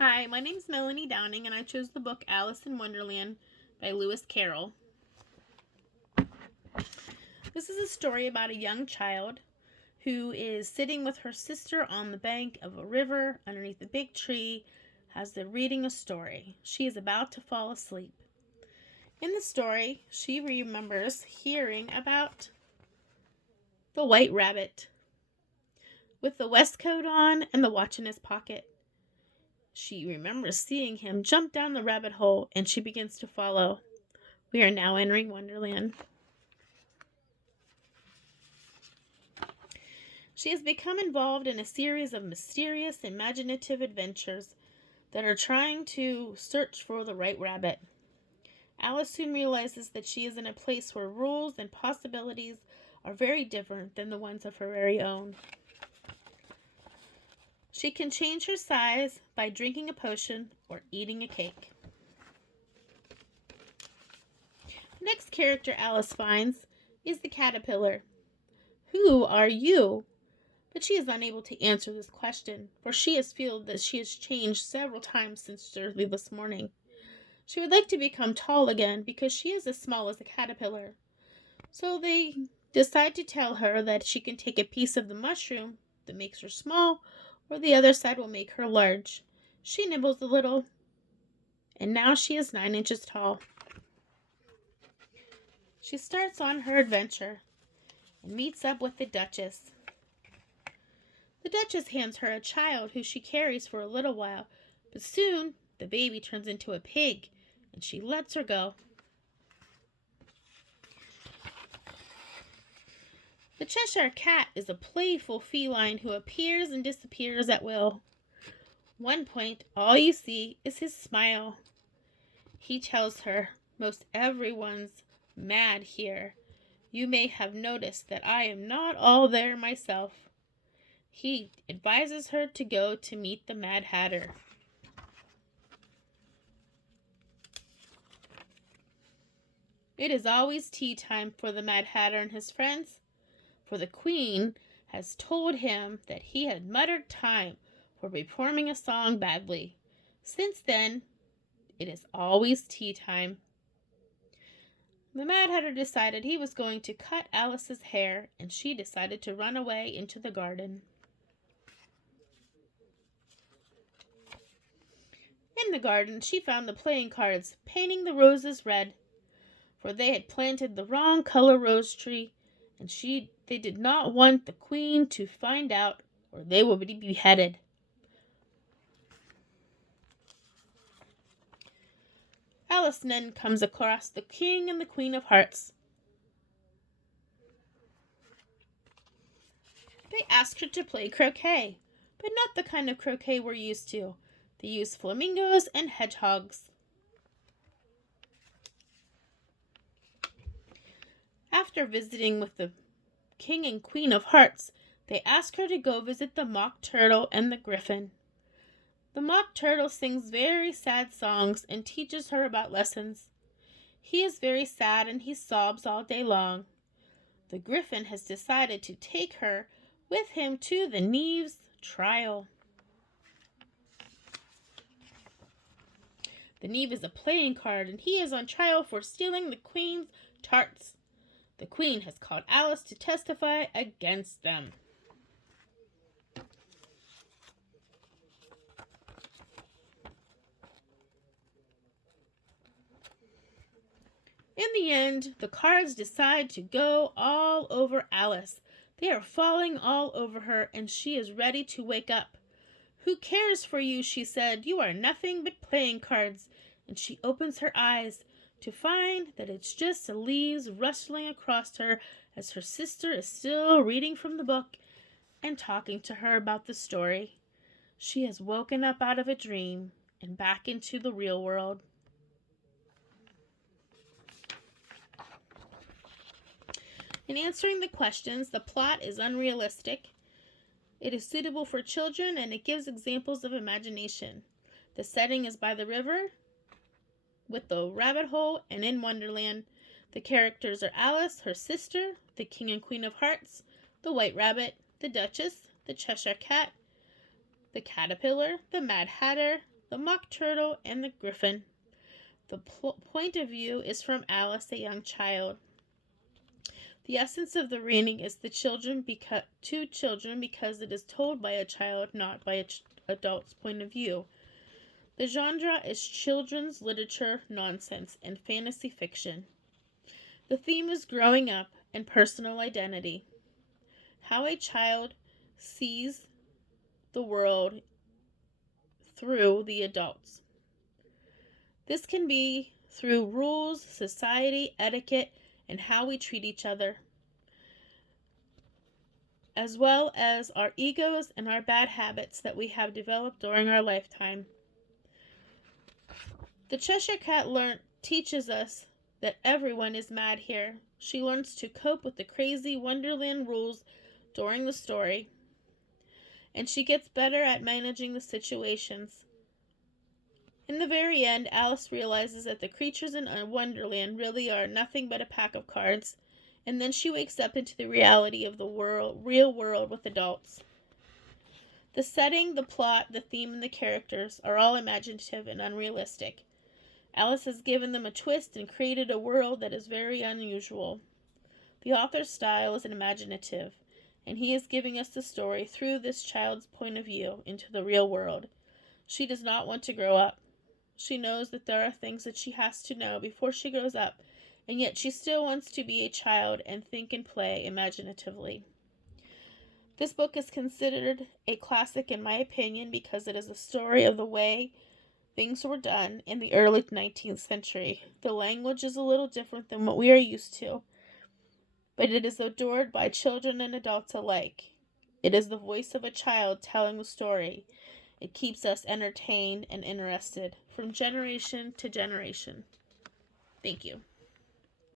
Hi, my name is Melanie Downing, and I chose the book Alice in Wonderland by Lewis Carroll. This is a story about a young child who is sitting with her sister on the bank of a river underneath a big tree as they're reading a story. She is about to fall asleep. In the story, she remembers hearing about the white rabbit with the waistcoat on and the watch in his pocket. She remembers seeing him jump down the rabbit hole, and she begins to follow. We are now entering Wonderland. She has become involved in a series of mysterious, imaginative adventures that are trying to search for the right rabbit. Alice soon realizes that she is in a place where rules and possibilities are very different than the ones of her very own. She can change her size by drinking a potion or eating a cake. The next character Alice finds is the caterpillar. Who are you? But she is unable to answer this question, for she has felt that she has changed several times since early this morning. She would like to become tall again because she is as small as a caterpillar. So they decide to tell her that she can take a piece of the mushroom that makes her small, or the other side will make her large. She nibbles a little, and now she is 9 inches tall. She starts on her adventure and meets up with the Duchess. The Duchess hands her a child who she carries for a little while, but soon the baby turns into a pig, and she lets her go. The Cheshire Cat is a playful feline who appears and disappears at will. One point, all you see is his smile. He tells her, "Most everyone's mad here. You may have noticed that I am not all there myself." He advises her to go to meet the Mad Hatter. It is always tea time for the Mad Hatter and his friends, for the Queen has told him that he had muttered time for performing a song badly. Since then, it is always tea time. The Mad Hatter decided he was going to cut Alice's hair, and she decided to run away into the garden. In the garden, she found the playing cards painting the roses red, for they had planted the wrong color rose tree, and they did not want the Queen to find out, or they would be beheaded. Alice then comes across the King and the Queen of Hearts. They ask her to play croquet, but not the kind of croquet we're used to. They use flamingos and hedgehogs. After visiting with the King and Queen of Hearts, they ask her to go visit the Mock Turtle and the Griffin. The Mock Turtle sings very sad songs and teaches her about lessons. He is very sad and he sobs all day long. The Griffin has decided to take her with him to the Neve's trial. The Neve is a playing card, and he is on trial for stealing the Queen's tarts. The Queen has called Alice to testify against them. In the end, the cards decide to go all over Alice. They are falling all over her, and she is ready to wake up. "Who cares for you?" she said. "You are nothing but playing cards." And she opens her eyes to find that it's just the leaves rustling across her as her sister is still reading from the book and talking to her about the story. She has woken up out of a dream and back into the real world. In answering the questions, the plot is unrealistic. It is suitable for children, and it gives examples of imagination. The setting is by the river, with the rabbit hole, and in Wonderland. The characters are Alice, her sister, the King and Queen of Hearts, the White Rabbit, the Duchess, the Cheshire Cat, the Caterpillar, the Mad Hatter, the Mock Turtle, and the Griffin. The point of view is from Alice, a young child. The essence of the reading is to children because it is told by a child, not by an adult's point of view. The genre is children's literature, nonsense, and fantasy fiction. The theme is growing up and personal identity. How a child sees the world through the adults. This can be through rules, society, etiquette, and how we treat each other, as well as our egos and our bad habits that we have developed during our lifetime. The Cheshire Cat teaches us that everyone is mad here. She learns to cope with the crazy Wonderland rules during the story, and she gets better at managing the situations. In the very end, Alice realizes that the creatures in Wonderland really are nothing but a pack of cards, and then she wakes up into the reality of the real world with adults. The setting, the plot, the theme, and the characters are all imaginative and unrealistic. Alice has given them a twist and created a world that is very unusual. The author's style is imaginative, and he is giving us the story through this child's point of view into the real world. She does not want to grow up. She knows that there are things that she has to know before she grows up, and yet she still wants to be a child and think and play imaginatively. This book is considered a classic in my opinion because it is a story of the way things were done in the early 19th century. The language is a little different than what we are used to, but it is adored by children and adults alike. It is the voice of a child telling the story. It keeps us entertained and interested from generation to generation. Thank you.